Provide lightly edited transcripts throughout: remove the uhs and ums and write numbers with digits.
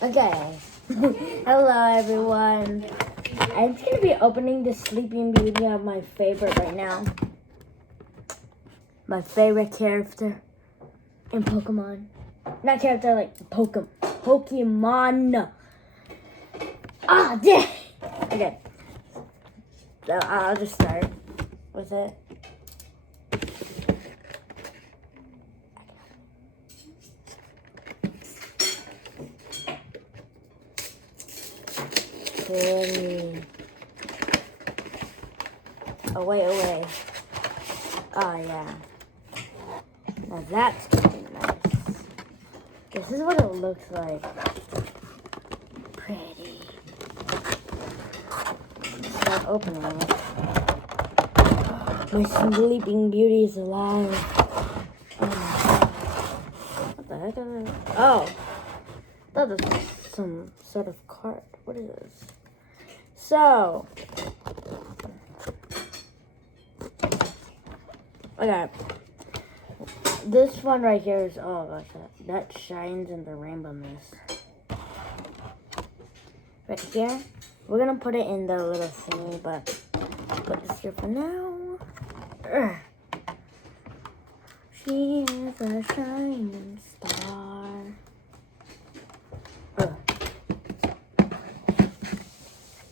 Okay. Hello, everyone. I'm just gonna be opening the Sleeping Beauty of my favorite right now. My favorite character in Pokemon. Not character, like Pokemon. Ah, dang. Okay. So I'll just start with it. Away. Oh, yeah. Now that's gonna be nice. This is what it looks like. Pretty. Start opening it. My Sleeping Beauty is alive. Oh my god. What the heck is it? Oh. I thought this was some sort of card. What is this? So. Okay. This one right here is, oh gosh, that shines in the rainbow mist. Right here, we're gonna put it in the little thingy, but put this here for now. Ugh. She is a shining star. Ugh.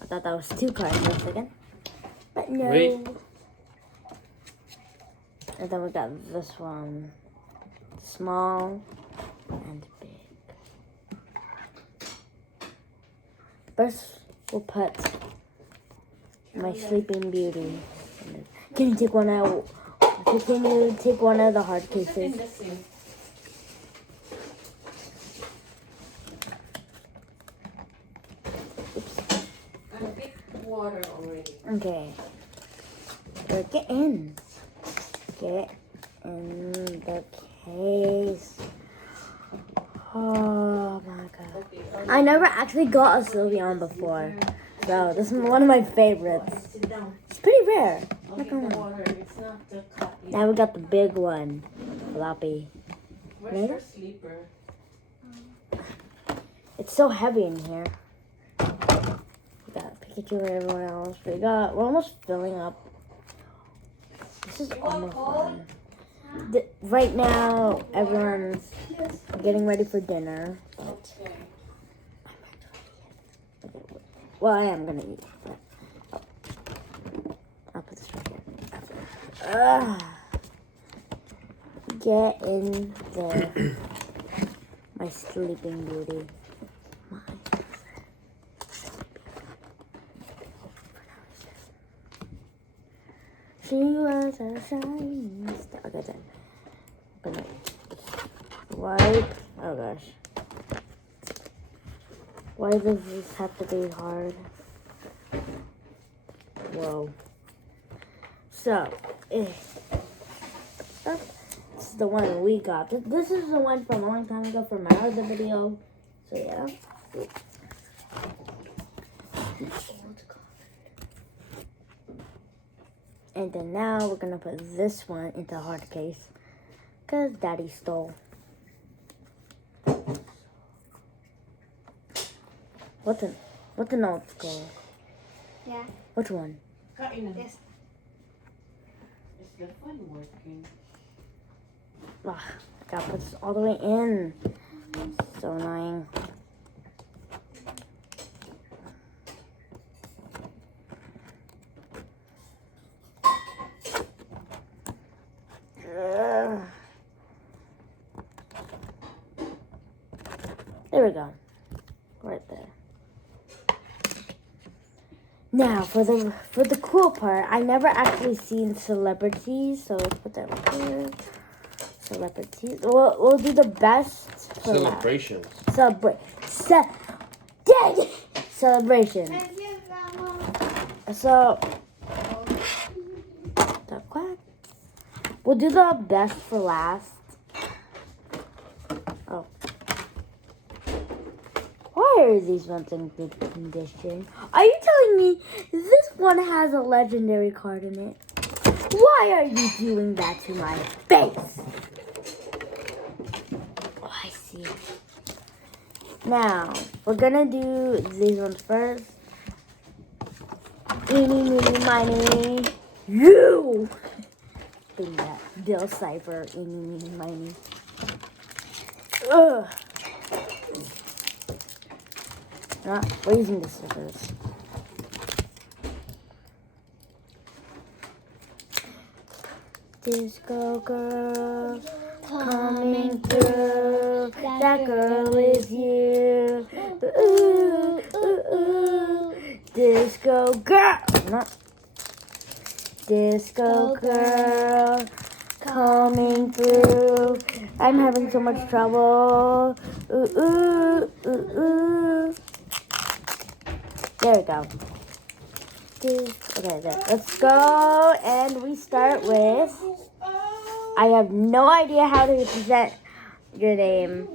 I thought that was two cards for a second, but no. Wait. And then we got this one, small and big. First, we'll put my Sleeping Beauty. Can you take one out? Can you take one of the hard cases? Oops. I picked water already. Okay. Get in. Get in the case. Oh my god. I never actually got a Sylveon before. So this is one of my favorites. Sit down. It's pretty rare. I'll get the water. It's not the copy. Now we got the big one. Floppy. Where's your sleeper? It's so heavy in here. We got Pikachu and everyone else. We're almost filling up. This is almost done. Right now, everyone's getting ready for dinner. But well, I am gonna eat. But I'll put this right here. Get in there, my Sleeping Beauty. She was a shining star. Okay, then. Open it. Wipe. Oh gosh. Why does this have to be hard? Whoa. So, this is the one we got. This is the one from a long time ago from my other video. So yeah. And then now we're gonna put this one into a hard case, cause Daddy stole. What's an old school? Yeah. Which one? This. Is the phone working? Ugh, I gotta put this all the way in. So annoying. There we go. Right there. Now for the cool part, I never actually seen celebrities, so let's put that right here. Celebrities. We'll do the best for Celebrations. Celebration. So the quack. We'll do the best for last. Oh. Why are these ones in good condition? Are you telling me this one has a legendary card in it? Why are you doing that to my face? Oh, I see. Now, we're gonna do these ones first. Eeny, meeny, miny, you! Being that Bill Cipher, eeny, meeny, miny. Ugh. We're using the scissors. Disco girl coming through. That girl is you. Ooh, ooh, ooh. Disco girl. Not disco girl coming through. I'm having so much trouble. Ooh, ooh, ooh, ooh. There we go. Okay, there. Let's go, and we start with. I have no idea how to present your name.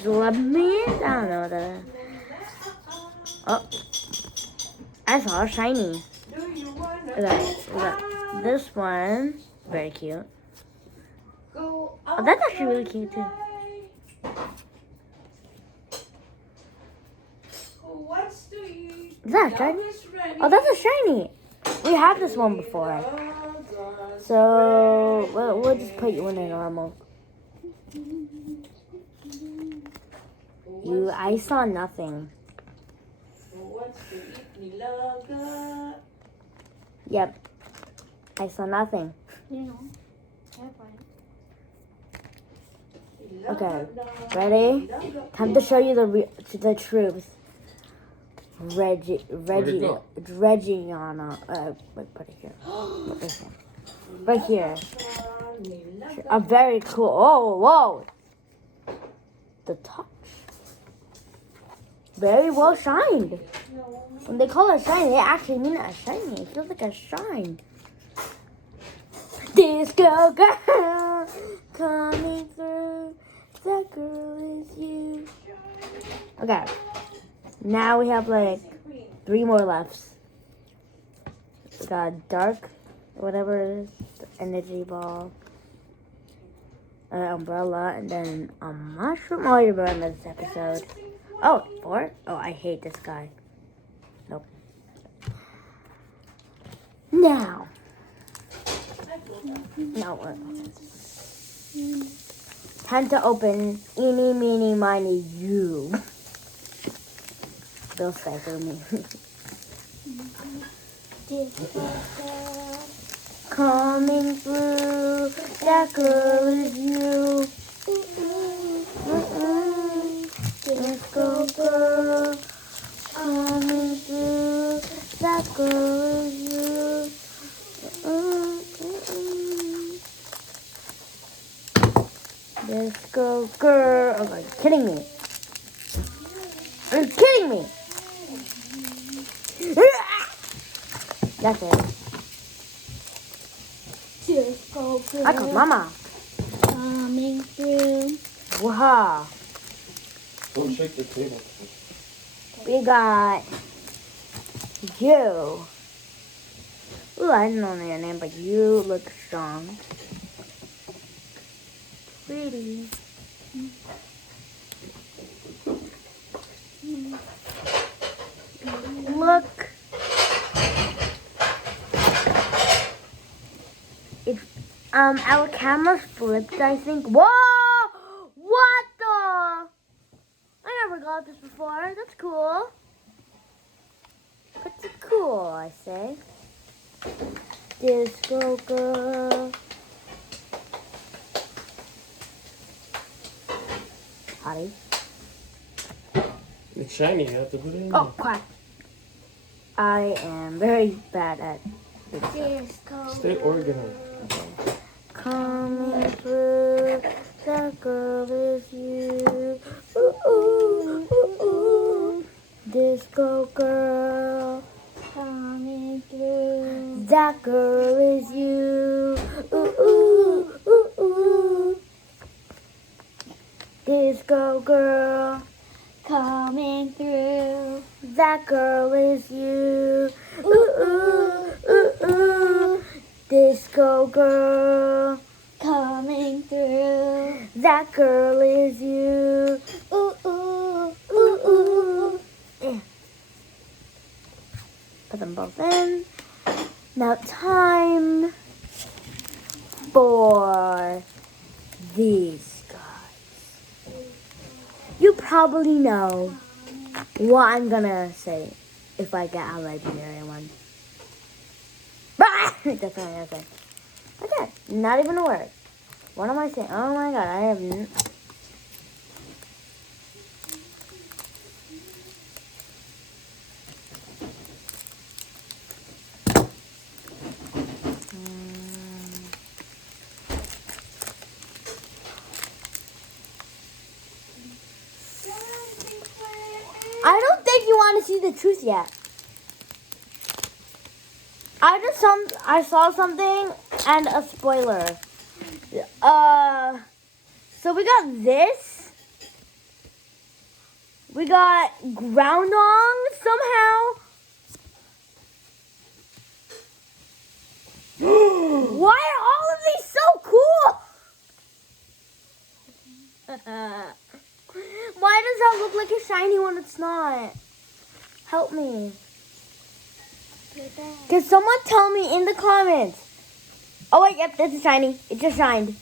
Slubman? I don't know what that is. Oh, I saw a shiny. Okay, this one, very cute. Oh, that's actually really cute too. Is that a shiny? Oh, that's a shiny. We had this one before. So, we'll just put you in a normal. I saw nothing. Yep. I saw nothing. Okay. Ready? Time to show you the truth. Reggiana. Wait, put it here. Put this one. Right here. A very cool. Oh, whoa. The touch. Very well shined. When they call it shiny, they actually mean a shiny. It feels like a shine. Disco girl coming through. That girl is you. Okay. Now we have like 3 more left. We got dark, whatever it is, the energy ball, umbrella, and then a mushroom. Oh, you remember this episode. Oh, 4? Oh, I hate this guy. Nope. Now. No, what? Time to open eeny, meeny, miny, you. Bill Cipher me. Coming through, that girl is you. Disco girl, coming through, that girl is you. Disco girl. Oh, are you kidding me? Are you kidding me? That's it. Disco girl I called Mama. coming through. Wow. Don't shake the table. We got you. Ooh, I don't know your name, but you look strong. Pretty. Look. It's our camera flipped, I think. Whoa! What the? I never got this before. That's cool. Pretty cool, I say. Disco girl. Hottie. It's shiny, you have to put it in. Oh, crap. I am very bad at Disco Stay organized. coming through. That girl is you. Ooh, ooh, ooh, ooh. Disco girl. coming through. That girl is you. Ooh, ooh, ooh, ooh. Disco girl. Coming through. That girl is you. Ooh, ooh, ooh, ooh. Disco girl. Coming through. That girl is you. Ooh, ooh, ooh, ooh. Yeah. Put them both in. Now time for these guys. You probably know what I'm gonna say if I get a legendary one. That's what I'm gonna say. Okay, not even a word. What am I saying? Oh my god, I have. I don't think you want to see the truth yet. I saw something and a spoiler. So we got this. We got Groundhog somehow. Why are all of these so cool? Why does that look like a shiny when it's not? Help me. Can someone tell me in the comments? Oh wait, yep, that's a shiny. It just shined.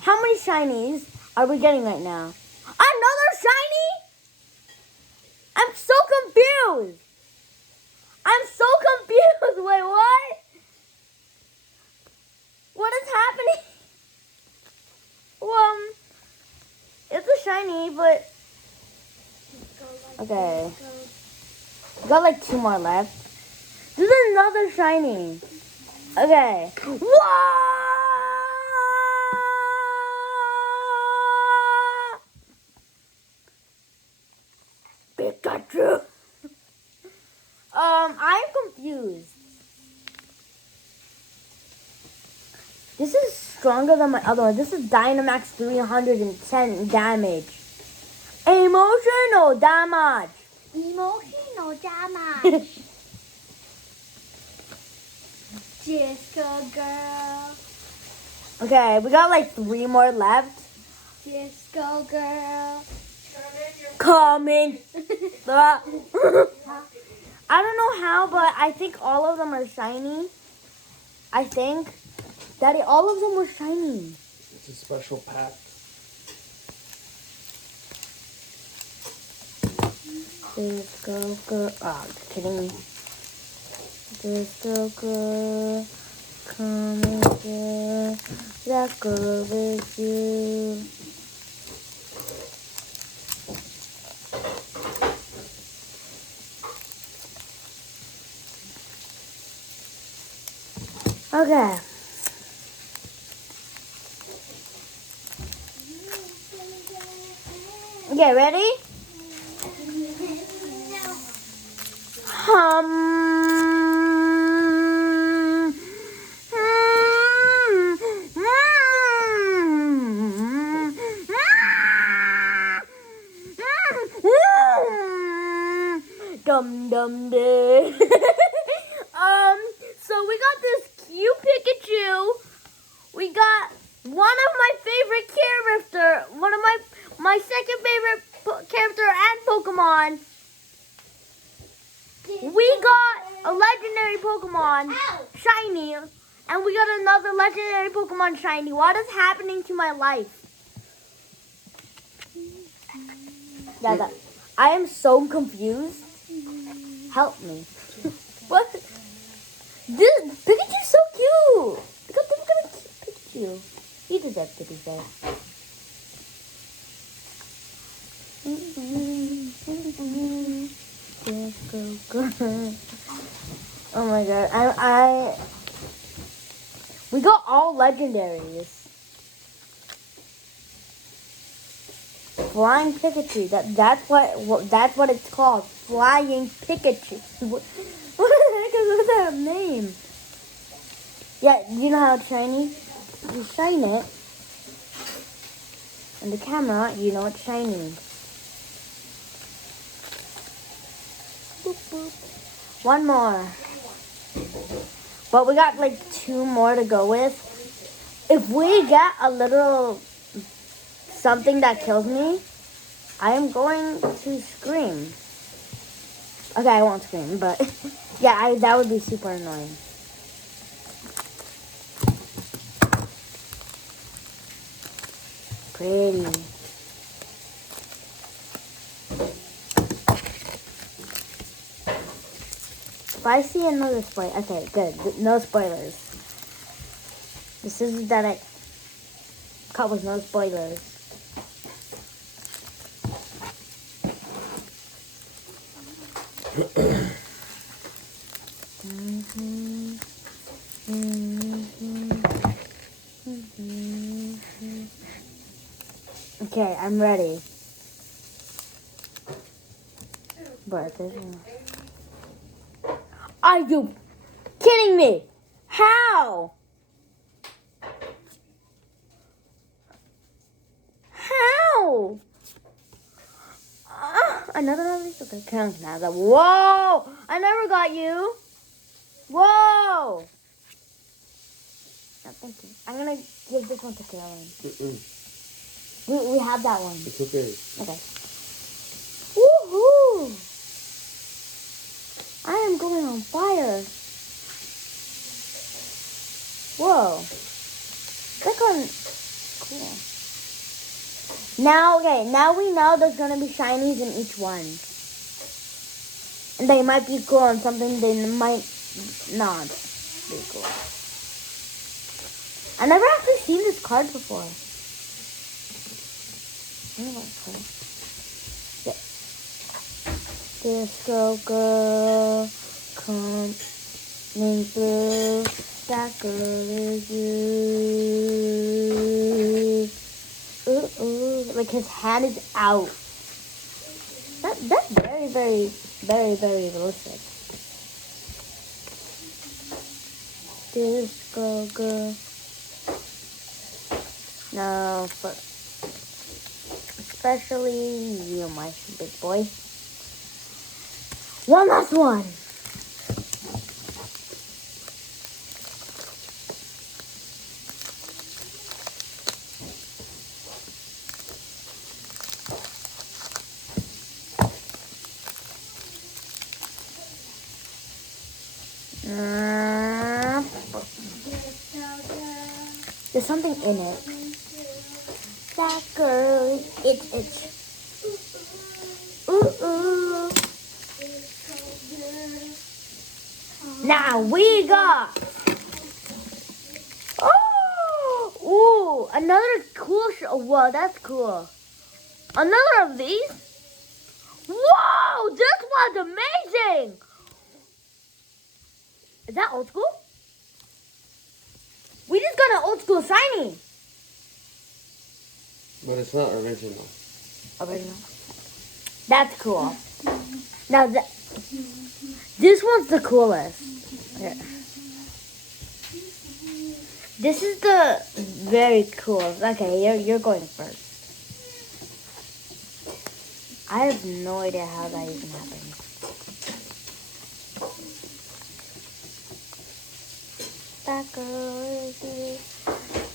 How many shinies are we getting right now? Another shiny? I'm so confused. I'm so confused. Wait, what? What is happening? It's a shiny, but okay. We got like 2 more left. There's another shiny. Okay. Whoa! Pikachu. I'm confused. This is stronger than my other one. This is Dynamax 310 damage. Emotional damage. Emotional damage. Disco girl. Okay, we got like 3 more left. Disco girl. Coming. I don't know how, but I think all of them are shiny. I think. Daddy, all of them were shiny. It's a special pack. Disco girl. Oh, just kidding me. Disco girl. Coming here. That girl is you. Okay. Okay, ready? Dum dum dum. So we got this cute Pikachu. We got one of my favorite character, one of my second favorite character and Pokemon. We got a legendary Pokemon shiny, and we got another legendary Pokemon shiny. What is happening to my life? Yeah, I am so confused. Help me. What? This Pikachu's so cute. Look at a cute Pikachu. He deserves to be there. Oh my god. We got all legendaries. Flying Pikachu. That's what it's called. Flying Pikachu. What the heck is that name? Yeah, you know how it's shiny? You shine it. And the camera, you know it's shiny. Boop, boop. One more. But we got like 2 more to go with. If we get a little something that kills me, I am going to scream. Okay, I won't scream, but yeah, that would be super annoying. Pretty. If I see another spoiler, okay, good. No spoilers. The scissors that I cut with no spoilers. Okay, I'm ready. But there's one. Are you kidding me? How? How? Another one of these? Okay, count now. Whoa! I never got you. Whoa! No, thank you. I'm gonna give this one to Carolyn. We have that one. It's okay. Okay. Woohoo! I am going on fire. Whoa. That's cool. Now, okay, now we know there's gonna be shinies in each one. And they might be cool and something they might not be cool. I never actually seen this card before. Yeah. Disco girl, coming through. That girl is you. Ooh, ooh. Like his hand is out. That's very, very, very, very realistic. Disco girl. No, but especially you, my big boy. One last one. There's something in it. That girl, it's. Ooh, ooh. Now we got. Oh, ooh, another cool. Whoa, that's cool. Another of these. Whoa, this one's amazing. Is that old school? We just got an old school shiny. But it's not original. Original. That's cool. Now this one's the coolest. Here. This is the very cool. Okay, you're going first. I have no idea how that even happened. That girl is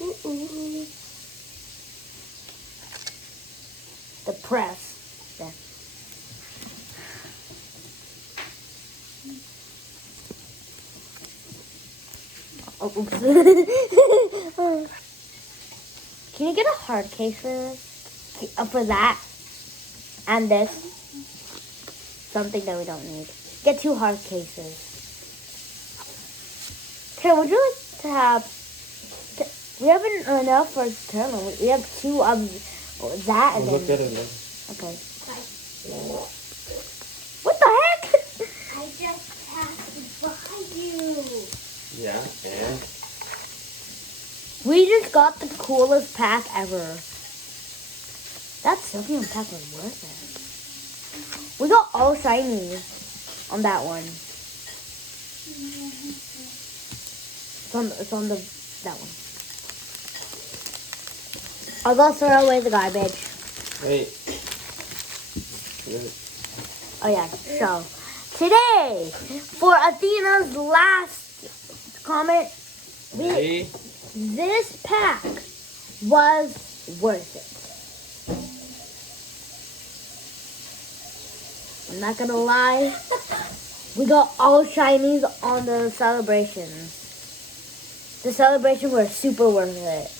ooh, ooh. The press. Yeah. Oh, oops. Can you get a hard case for this? For that? And this? Something that we don't need. Get 2 hard cases. Okay, would you like to have... We haven't enough for Carolyn. We have 2 of that and Well, then... look at it then. Okay. What the heck? I just passed by you. Yeah, and? We just got the coolest pack ever. That Sylveon pack was worth it. We got all shinies on that one. It's on that one. I'll go throw away the garbage. Wait. Oh yeah, so today, for Athena's last comment, Hey. this pack was worth it. I'm not gonna lie. We got all shinies on the celebrations. The celebration was super worth it.